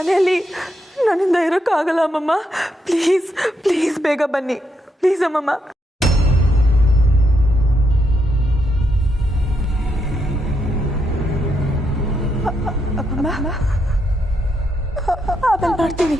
ಮನೆಯಲ್ಲಿ ನನ್ನಿಂದ ಇರೋಕ್ಕಾಗಲ್ಲ ಅಮ್ಮಮ್ಮ. ಪ್ಲೀಸ್ ಪ್ಲೀಸ್ ಬೇಗ ಬನ್ನಿ ಪ್ಲೀಸ್ ಅಮ್ಮಮ್ಮ. ಅಮ್ಮಮ್ಮ ಆಮೇಲೆ ಮಾಡ್ತೀನಿ.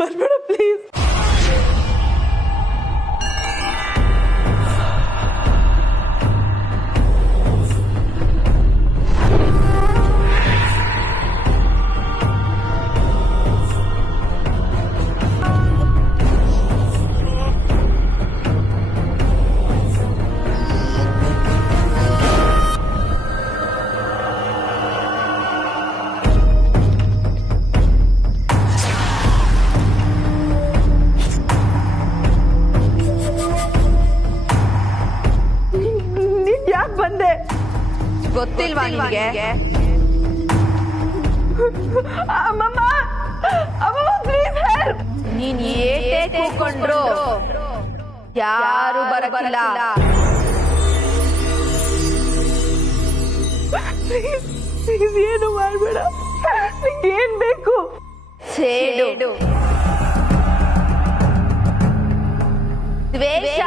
ಬರ್ಬೇಡ ಪ್ಲೀಸ್. ಬಂದೆ ಗೊತ್ತಿಲ್ವಾ ನಿಮಗೆ? ಅಮ್ಮಮ್ಮ ಅಮ್ಮಮ್ಮ ಪ್ಲೀಸ್ ಹೆಲ್ಪ್. ನೀನ್ ಏಟೇ ಕೂತ್ಕೊಂಡ್ರು ಯಾರು ಬರಲ್ಲ. ಪ್ಲೀಸ್ ಏನು ಮಾಡ್ಬೇಡ. ಏನ್ ಬೇಕು? ಸೇಡು, ದ್ವೇಷ,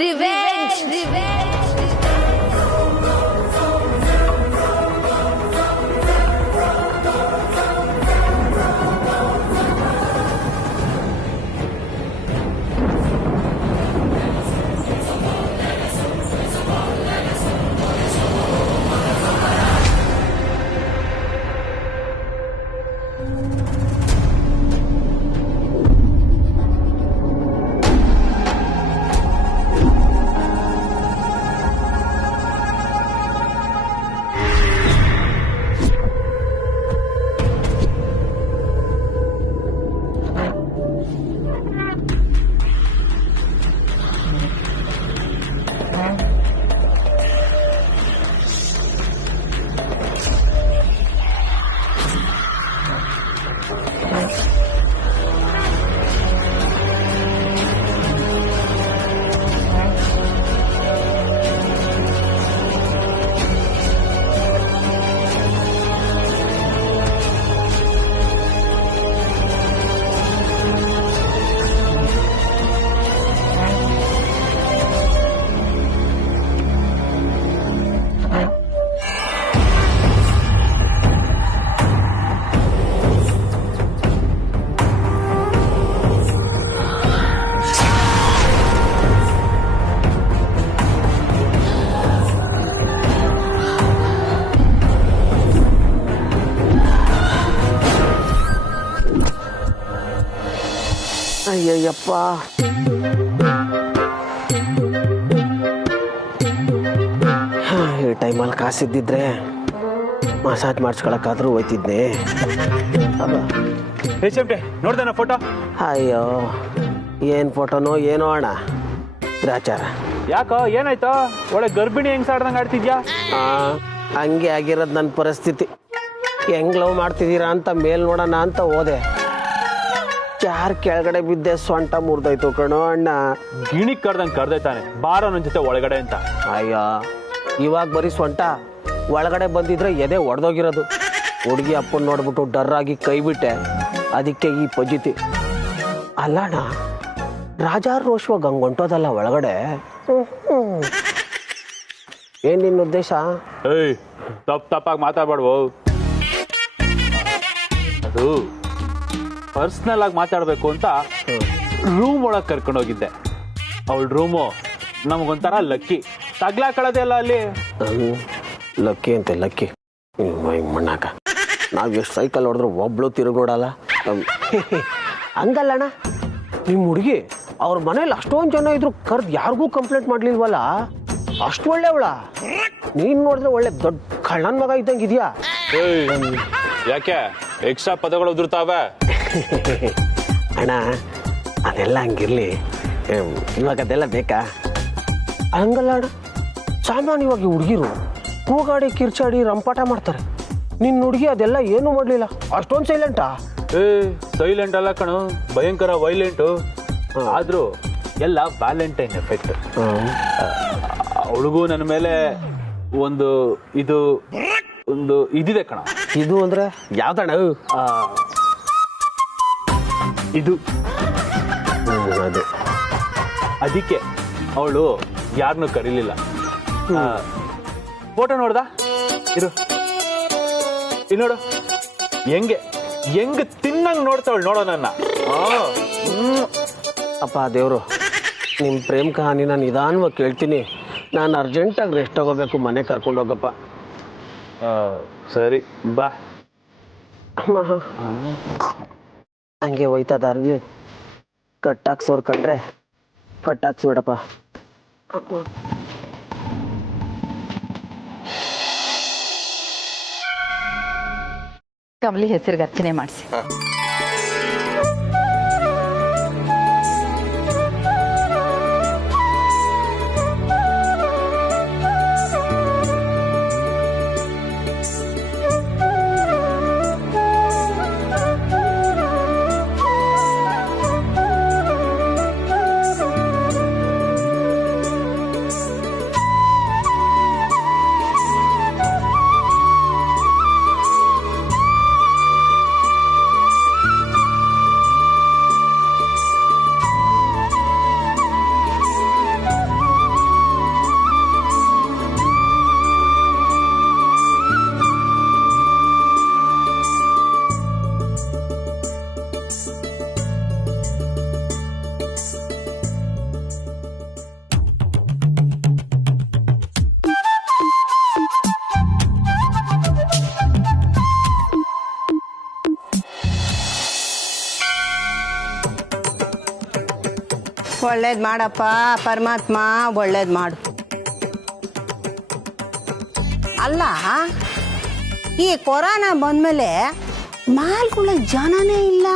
ರಿವೆಂಜ್. ಅಯ್ಯಯ್ಯಪ್ಪ, ಈ ಟೈಮಲ್ಲಿ ಕಾಸಿದ್ದಿದ್ರೆ ಮಸಾಜ್ ಮಾಡಿಸ್ಕೊಳಕ್ಕಾದ್ರೂ ಹೋಯ್ತಿದ್ನೆ. ನೋಡ್ದೇನ ಫೋಟೋ? ಅಯ್ಯೋ, ಏನು ಫೋಟೋನೋ ಏನೋ ಅಣ್ಣ, ಗ್ರಾಚಾರ. ಯಾಕೋ ಏನಾಯ್ತು? ಒಳ್ಳೆ ಗರ್ಭಿಣಿ ಹೆಂಗ್ ಸಾಡ್ದಂಗೆ ಆಡ್ತಿದ್ಯಾ? ಹಂಗೆ ಆಗಿರೋದು ನನ್ನ ಪರಿಸ್ಥಿತಿ. ಹೆಂಗ್ ಲವ್ ಮಾಡ್ತಿದ್ದೀರಾ ಅಂತ ಮೇಲ್ ನೋಡೋಣ ಅಂತ ಹೋದೆ, ಚಾರ್ ಕೆಳಗಡೆ ಬಿದ್ದೆ, ಸೊಂಟ ಮುರಿದೋಯ್ತು ಕಣೋ ಅಣ್ಣ. ಗಿಣಿಗ್ ಕರ್ದಂಗೆ ಕರ್ದೈತಾನೆ, ಬಾರೋ ನನ್ನ ಜೊತೆ ಒಳಗಡೆ ಅಂತ. ಅಯ್ಯೋ, ಇವಾಗ ಬರೀ ಸೊಂಟ, ಒಳಗಡೆ ಬಂದಿದ್ರೆ ಎದೆ ಒಡೆದೋಗಿರೋದು. ಹುಡುಗಿ ಅಪ್ಪನ ನೋಡ್ಬಿಟ್ಟು ಡರ್ರಾಗಿ ಕೈ ಬಿಟ್ಟೆ, ಅದಕ್ಕೆ ಈ ಪಜಿತಿ. ಅಲ್ಲ ಅಣ್ಣ, ರಾಜಾರೋಷವಾಗಿ ಹಂಗೆ ಹೊಂಟೋದಲ್ಲ ಒಳಗಡೆ. ಏನ್ ನಿನ್ನ ಉದ್ದೇಶ? ಏಯ್, ತಪ್ಪಾಗಿ ಮಾತಾಡ್ಬೇಡ್ವು. ಅದು ಪರ್ಸ್ನಲ್ ಆಗಿ ಮಾತಾಡ್ಬೇಕು ಅಂತ ರೂಮ್ ಒಳಗೆ ಕರ್ಕೊಂಡೋಗಿದ್ದೆ. ಅವಳ ರೂಮು ನಮಗೊಂಥರ ಲಕ್ಕಿ, ತಗ್ಲಾಕಳದೆ ಅಲ್ಲ ಅಲ್ಲಿ. ಲಕ್ಕಿ ಅಂತೆ, ಲಕ್ಕಿ ಮಣ್ಣಾಕ. ನಾವು ಎಷ್ಟು ಸೈಕಲ್ ಹೊಡೆದ್ರು ಒಬ್ಳು ತಿರುಗಿ ನೋಡಲ್ಲ. ಹಂಗಲ್ಲಣ್ಣ, ನಿಮ್ಮ ಹುಡುಗಿ ಅವ್ರ ಮನೇಲಿ ಅಷ್ಟೊಂದು ಜನ ಇದ್ರು ಕರ್ದು ಯಾರಿಗೂ ಕಂಪ್ಲೇಂಟ್ ಮಾಡ್ಲಿಲ್ವಲ್ಲ, ಅಷ್ಟು ಒಳ್ಳೆವಳ. ನೀನ್ ನೋಡಿದ್ರೆ ಒಳ್ಳೆ ದೊಡ್ಡ ಕಳ್ಳನ್ ಮಗ ಇದ್ದಂಗೆ ಇದೆಯಾ? ಯಾಕೆ ಎಕ್ಸ್ಟ್ರಾ ಪದಗಳು ಉದುರ್ತಾವೆ? ಅಣ್ಣ, ಅದೆಲ್ಲ ಹಂಗಿರ್ಲಿ, ಇವಾಗ ಅದೆಲ್ಲ ಬೇಕಾ? ಹಂಗಲ್ಲ ಅಣ್ಣ, ಸಾಮಾನ್ಯವಾಗಿ ಹುಡುಗಿರು ಕೂಗಾಡಿ ಕಿರ್ಚಾಡಿ ರಂಪಾಟ ಮಾಡ್ತಾರೆ. ನಿನ್ನ ಹುಡುಗಿ ಅದೆಲ್ಲ ಏನು ಮಾಡಲಿಲ್ಲ, ಅಷ್ಟೊಂದು ಸೈಲೆಂಟಾ? ಸೈಲೆಂಟ್ ಅಲ್ಲ ಕಣು, ಭಯಂಕರ ವೈಲೆಂಟು. ಆದ್ರೂ ಎಲ್ಲ ವ್ಯಾಲೆಂಟೈನ್ ಎಫೆಕ್ಟ್. ಅವಳಿಗೂ ನನ್ನ ಮೇಲೆ ಒಂದು ಇದಿದೆ ಕಣ. ಇದು ಅಂದ್ರೆ ಯಾವ್ದಣ್ಣ? ಇದು ಅದೇ. ಅದಕ್ಕೆ ಅವಳು ಯಾರನ್ನೂ ಕರೀಲಿಲ್ಲ. ಫೋಟೋ ನೋಡ್ದ? ಇದು ನೋಡು, ಹೆಂಗ್ ತಿನ್ನಂಗ್ ನೋಡ್ತಾವಳು. ನೋಡೋ ನನ್ನ. ಅಪ್ಪ ದೇವ್ರು, ನಿಮ್ಮ ಪ್ರೇಮ್ ಕಹಾನಿ ನಾನು ನಿಧಾನವಾಗಿ ಕೇಳ್ತೀನಿ. ನಾನು ಅರ್ಜೆಂಟಾಗಿ ರೆಸ್ಟ್ ತಗೋಬೇಕು, ಮನೆ ಕರ್ಕೊಂಡು ಹೋಗಪ್ಪ. ಸರಿ ಬಾ. ಹಂಗೆ ಹೋಯ್ತದ ಅರ್ಜಿ ಕಟ್ಟಾಕ್ಸೋರ್ ಕಂಡ್ರೆ ಕಟ್ಟಾಕ್ಸ್ಬಿಡಪ್ಪ. ಕಮಲಿ ಹೆಸರಿಗೆ ಅರ್ಚನೆ ಮಾಡಿಸಿ. ಒಳ್ಳೇದು ಮಾಡಪ್ಪ ಪರಮಾತ್ಮ, ಒಳ್ಳೇದು ಮಾಡು. ಅಲ್ಲ, ಈ ಕೊರೋನಾ ಬಂದಮೇಲೆ ಮಾಲ್ಗಳಿಗೆ ಜನನೇ ಇಲ್ಲ.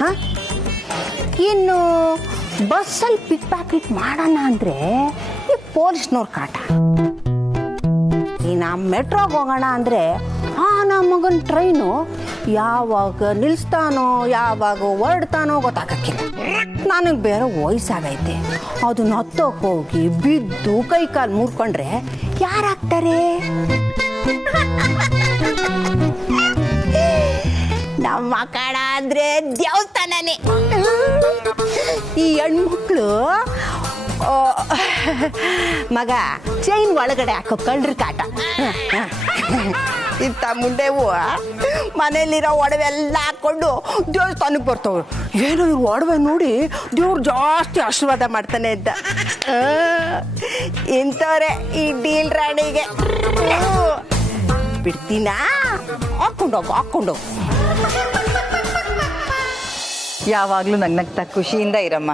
ಹಾಂ, ಇನ್ನು ಬಸ್ಸಲ್ಲಿ ಪಿಕ್ ಪ್ಯಾಕೆಟ್ ಮಾಡೋಣ ಅಂದರೆ ಈ ಪೊಲೀಸ್ನವ್ರ ಕಾಟ. ಈ ನಮ್ಮ ಮೆಟ್ರೋಗೆ ಹೋಗೋಣ ಅಂದರೆ ನಮ್ಮ ಮಗನ ಟ್ರೈನು ಯಾವಾಗ ನಿಲ್ಲಿಸ್ತಾನೋ ಯಾವಾಗ ಹೊರಡ್ತಾನೋ ಗೊತ್ತಾಗಕ್ಕಿಲ್ಲ. ನನಗೆ ಬೇರೆ ವಯಸ್ಸಾಗೈತೆ, ಅದನ್ನ ಹತ್ತೋಕೆ ಹೋಗಿ ಬಿದ್ದು ಕೈ ಕಾಲು ಮುರ್ಕೊಂಡ್ರೆ ಯಾರಾಗ್ತಾರೆ? ನಮ್ಮ ಕಡ ಅಂದ್ರೆ ದೇವಸ್ಥಾನನೇ. ಈ ಹೆಣ್ಮಕ್ಳು ಮಗ ಚೈನ್ ಒಳಗಡೆ ಹಾಕೋ ಕಳ್ರ ಕಾಟ. ಇಂಥ ಮುಂಡೆವು ಮನೇಲಿರೋ ಒಡವೆ ಎಲ್ಲ ಹಾಕೊಂಡು ದೇವಸ್ಥಾನಕ್ಕೆ ಬರ್ತವೆ. ಏನೋ ಇವ್ರು ಒಡವೆ ನೋಡಿ ದೇವ್ರು ಜಾಸ್ತಿ ಆಶೀರ್ವಾದ ಮಾಡ್ತಾನೆ ಇದ್ದ. ಇಂಥವ್ರೆ ಈ ಡೀಲ್ ರಾಣಿಗೆ. ಬಿಡ್ತೀನಾ? ಹಾಕೊಂಡೋಗು. ಯಾವಾಗಲೂ ನಗ್ನಗ್ತಾ ಖುಷಿಯಿಂದ ಇರಮ್ಮ.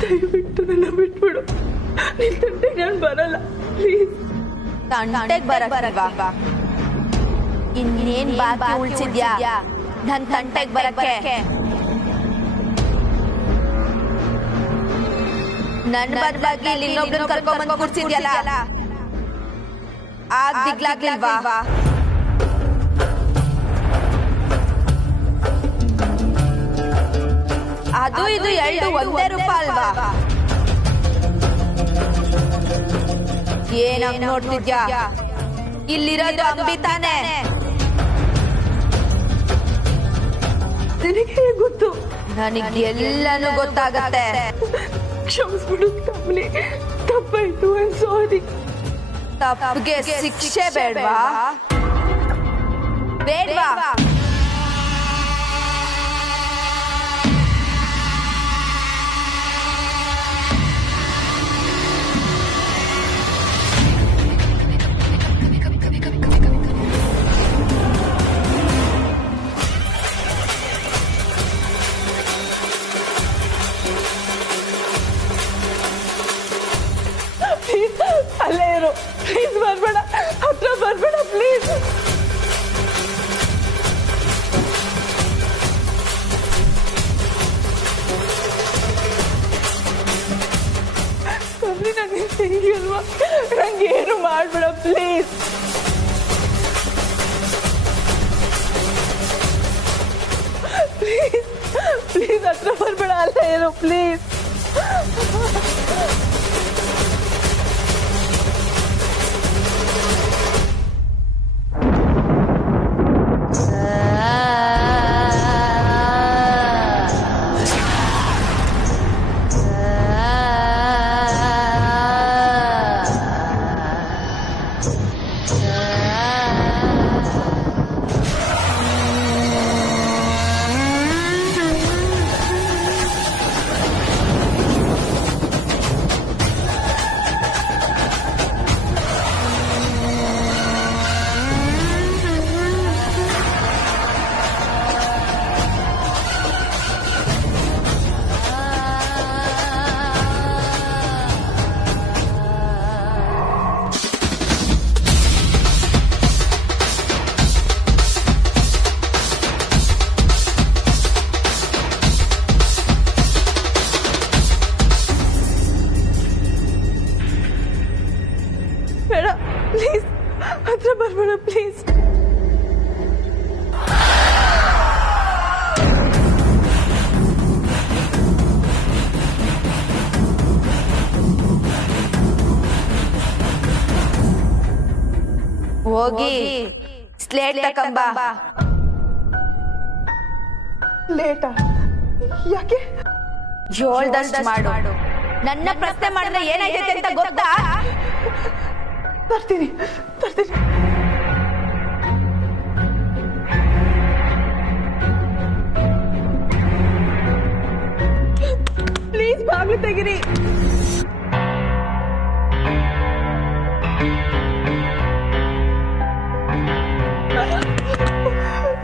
ದಯವಿಟ್ಟು ನನ್ನ ಬಿಟ್ಬಿಡು. ನಿನ್ ತಂಟೆಗೆ ನಾನು ಬರಲ್ಲ ಪ್ಲೀಸ್. ತಂಟೆಗ್ ಬರಲ್ವಾ? ಇನ್ನೇನ್ ಬಾಕಿ ಉಳ್ಸಿದ್ಯಾ ನನ್ ತಂಟೆಗ್ ಬರಕ್ಕೆ? ನನ್ ಬದಲಾಗಿ ಇಲ್ಲಿ ಇನ್ನೊಬ್ರನ್ನ ಕರ್ಕೊಂಡ್ ಬಂದ್ ಕೂರ್ಸಿದ್ಯಲ್ಲ, ಆಗ ದಿಗ್ಲಾಗ್ಲಿಲ್ವಾ? ಅದು ಇದು ಎರಡು ಒಂದೇ ರೂಪ ಅಲ್ವಾ? ಏನಂಗ್ ನೋಡ್ತಿದ್ಯಾ? ಇಲ್ಲಿರೋದು ಅಂಬಿ ತಾನೆ. ನಿನಗೆ ಗೊತ್ತು. ನನಗೆ ಎಲ್ಲಾನು ಗೊತ್ತಾಗತ್ತೆ. ಕ್ಷಮಿಸ್ಬಿಡು ಕಮಲಿ, ತಪ್ಪಾಯ್ತು. I am sorry. ತಪ್ಪಿಗೆ ಶಿಕ್ಷೆ ಬೇಡ್ವಾ? ಬೇಡ್ವಾ? ಅಲ್ಲೇ ಇರು ಪ್ಲೀಸ್. ಬರ್ಬೇಡ, ಹತ್ರ ಬರ್ಬೇಡ ಪ್ಲೀಸ್. ನಂಗೆ ತಂಗಿ ಅಲ್ವಾ, ನಂಗೆ ಏನು ಮಾಡ್ಬೇಡ ಪ್ಲೀಸ್. ಪ್ಲೀಸ್ ಪ್ಲೀಸ್ ಹತ್ರ ಬರ್ಬೇಡ, ಅಲ್ಲೇ ಇರು ಪ್ಲೀಸ್. ಹೋಗಿ ಸ್ಲೇಟ್ ತಕೊಂಬ. ಲೇಟಾ? ಯಾಕೆ? ಹೇಳ್ದಷ್ಟು ಮಾಡು. ನನ್ನ ಪ್ರಶ್ನೆ ಮಾಡಿದ್ರೆ ಏನಾಯ್ತೈತೆ ಅಂತ ಗೊತ್ತಾ? ತರ್ತೀನಿ. ಪ್ಲೀಸ್ ಬಾಗ್ಲು ತೆಗಿರಿ.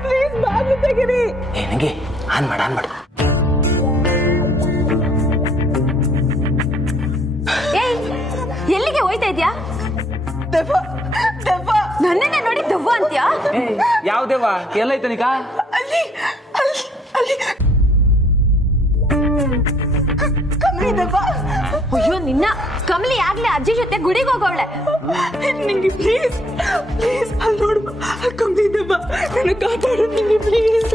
ಪ್ಲೀಸ್ ಬಾಗ್ಲು ತೆಗಿರಿ. ನನಗೆ ಆನ್ ಮಾಡ ಏಯ್, ಎಲ್ಲಿಗೆ ಹೋಯ್ತಾ ಇದ್ಯಾ? ದೆವ್ವ. ನನ್ನನ್ನೇ ನೋಡಿ ದೆವ್ವ ಅಂತ್ಯಾ? ಯಾವ ದೇವ ಎಲ್ಲೈತೆ ನಿಕ? ಅಲ್ಲಿ ಕಮ್ಮಿ ದೆವ್ವ. ಅಯ್ಯೋ ನಿನ್ನ ಕಮಲಿ ಆಗ್ಲೇ ಅಜ್ಜಿ ಜೊತೆ ಗುಡಿಗೆ ಹೋಗೋಳೆ. ನಿಂಗೆ ಪ್ಲೀಸ್ ಅಲ್ಲಿ ನೋಡು, ಕಮ್ಮಿ ದೆವ್ವ. ನನ್ನ ಕಾಪಾಡು ನಿಂಗೆ ಪ್ಲೀಸ್.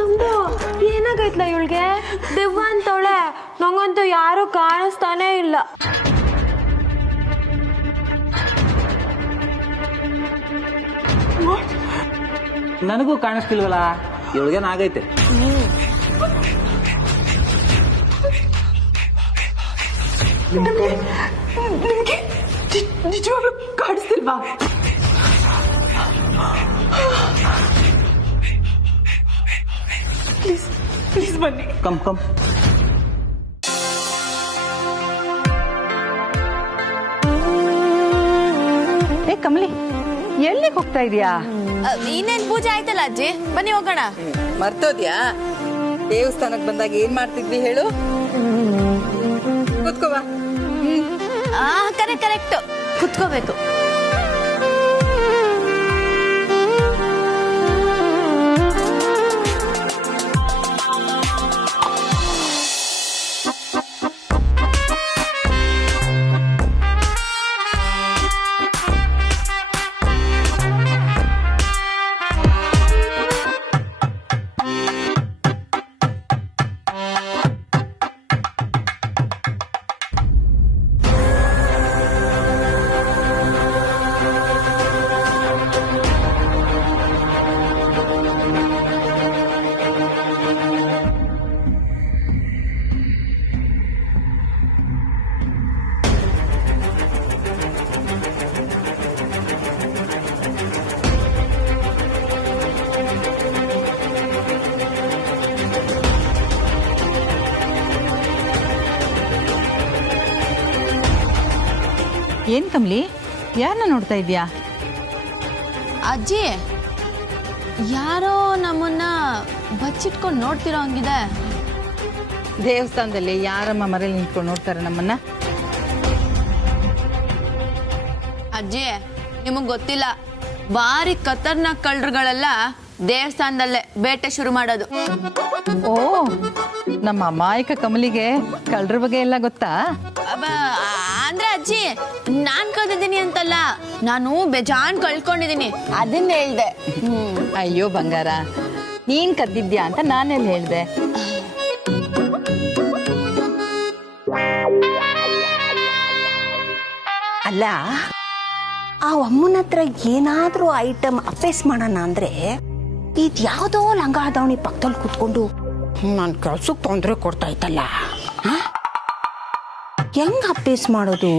ಏನಾಗೈತ್ಲ ಇವಳಿಗೆ? ದೆವ್ವ ಅಂತವಳೆ. ನಂಗಂತೂ ಯಾರು ಕಾಣಿಸ್ತಾನೆ ಇಲ್ಲ. ನನಗೂ ಕಾಣಿಸ್ತಿಲ್ವಲ್ಲ, ಇವಳಿಗೇನಾಗೈತೆ? ನಿಮ್ಗೆ ನಿಜವಾಗ್ಲೂ ಕಾಣಿಸ್ತಿಲ್ವಾ? ಪ್ಲೀಸ್ ಬನ್ನಿ. ಕಮ್ ಏ ಕಮಲಿ, ಎಲ್ಲಿಗೆ ಹೋಗ್ತಾ ಇದೀಯಾ? ಇನ್ನೇನ್ ಪೂಜೆ ಆಯ್ತಲ್ಲ ಅಜ್ಜಿ, ಬನ್ನಿ ಹೋಗೋಣ. ಮರ್ತೋದ್ಯಾ? ದೇವಸ್ಥಾನಕ್ಕೆ ಬಂದಾಗ ಏನ್ ಮಾಡ್ತಿದ್ವಿ ಹೇಳು? ಕೂತ್ಕೋವಾ. ಕರೆಕ್ಟ್ ಕುತ್ಕೋಬೇಕು. ಏನ್ ಕಮಲಿ, ಯಾರನ್ನ ನೋಡ್ತಾ ಇದ್ಯಾ? ಅಜ್ಜಿ, ಯಾರೋ ನಮ್ಮನ್ನ ಬಚ್ಚಿಟ್ಕೊಂಡು ನೋಡ್ತಿರೋ ಹಂಗಿದೆ. ದೇವಸ್ಥಾನದಲ್ಲಿ ಯಾರಮ್ಮ ಮರೇಲಿ ನಿಂತ್ಕೊಂಡು ನೋಡ್ತಾರೆ ನಮ್ಮನ್ನ? ಅಜ್ಜಿ, ನಿಮಗ್ ಗೊತ್ತಿಲ್ಲ, ಬಾರಿ ಖತರ್ನಾಕ್ ಕಳ್ಳರುಗಳೆಲ್ಲ ದೇವಸ್ಥಾನದಲ್ಲೇ ಬೇಟೆ ಶುರು ಮಾಡೋದು. ಓ, ನಮ್ಮ ಅಮಾಯಕ ಕಮಲಿಗೆ ಕಳ್ಳರ ಬಗ್ಗೆ ಎಲ್ಲ ಗೊತ್ತಾ? ಅಂದ್ರೆ ಅಜ್ಜಿ, ನಾನ್ ಕಳ್ದಿದ್ದೀನಿ ಅಂತಲ್ಲ, ನಾನು ಬೇಜಾನ್ ಕಳ್ಕೊಂಡಿದ್ದೀನಿ, ಅದನ್ನ ಹೇಳ್ದೆ. ಅಯ್ಯೋ ಬಂಗಾರ, ನೀನ್ ಕದ್ದಿದ್ಯಾ ಅಂತ ನಾನೆಲ್ಲ ಹೇಳ್ದೆ? ಅಲ್ಲ, ಆ ಅಮ್ಮನ ಹತ್ರ ಏನಾದ್ರೂ ಐಟಮ್ ಅಪೇಸ್ ಮಾಡೋಣ ಅಂದ್ರೆ ಇದ್ಯಾವುದೋ ಲಂಗಾದವಣಿ ಪಕ್ಕದಲ್ಲಿ ಕುತ್ಕೊಂಡು ನನ್ನ ಕೆಲ್ಸಕ್ಕೆ ತೊಂದರೆ ಕೊಡ್ತಾ ಇತ್ತಲ್ಲ. ಹೆಂಗ್ ಅಪೇಸ್ ಮಾಡೋದು?